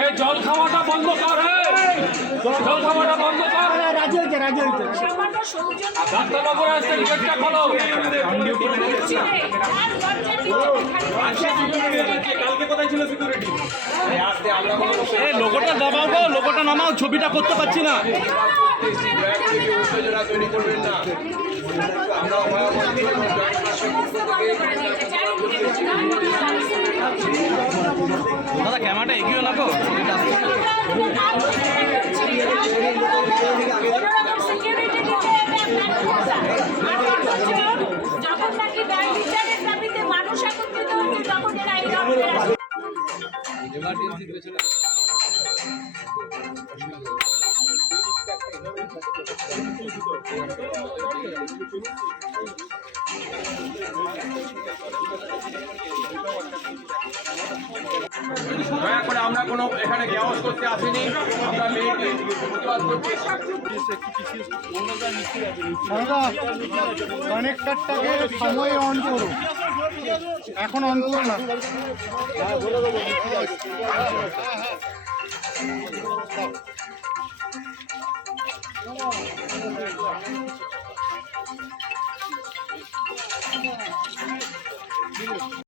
এই জল খাওয়াটা বন্ধ কর, জল খাওয়াটা বন্ধ কর। রাজি হয়েছে। ডাক্তারবাবুরা আসছে, গেটটা খোলো। কালকে কোথায় ছিল সিকিউরিটি? লোগোটা দাবাও গো, লোগোটা নামাও, ছবিটা করতে পারছি না। দাদা ক্যামেরাটা এগিয়ে না গো। যখন নাকি বিচারের দাবিতে মানুষ একত্রিত হচ্ছে তখন এরা এই রকমের দয়া করে আমরা কোনো এখানে গ্যাওয়াজ করতে আসিনি, আমরা মেয়েকে প্রতিবাদ করছি। কানেক্টরটাকে সময় অন করো, এখন অন করো না।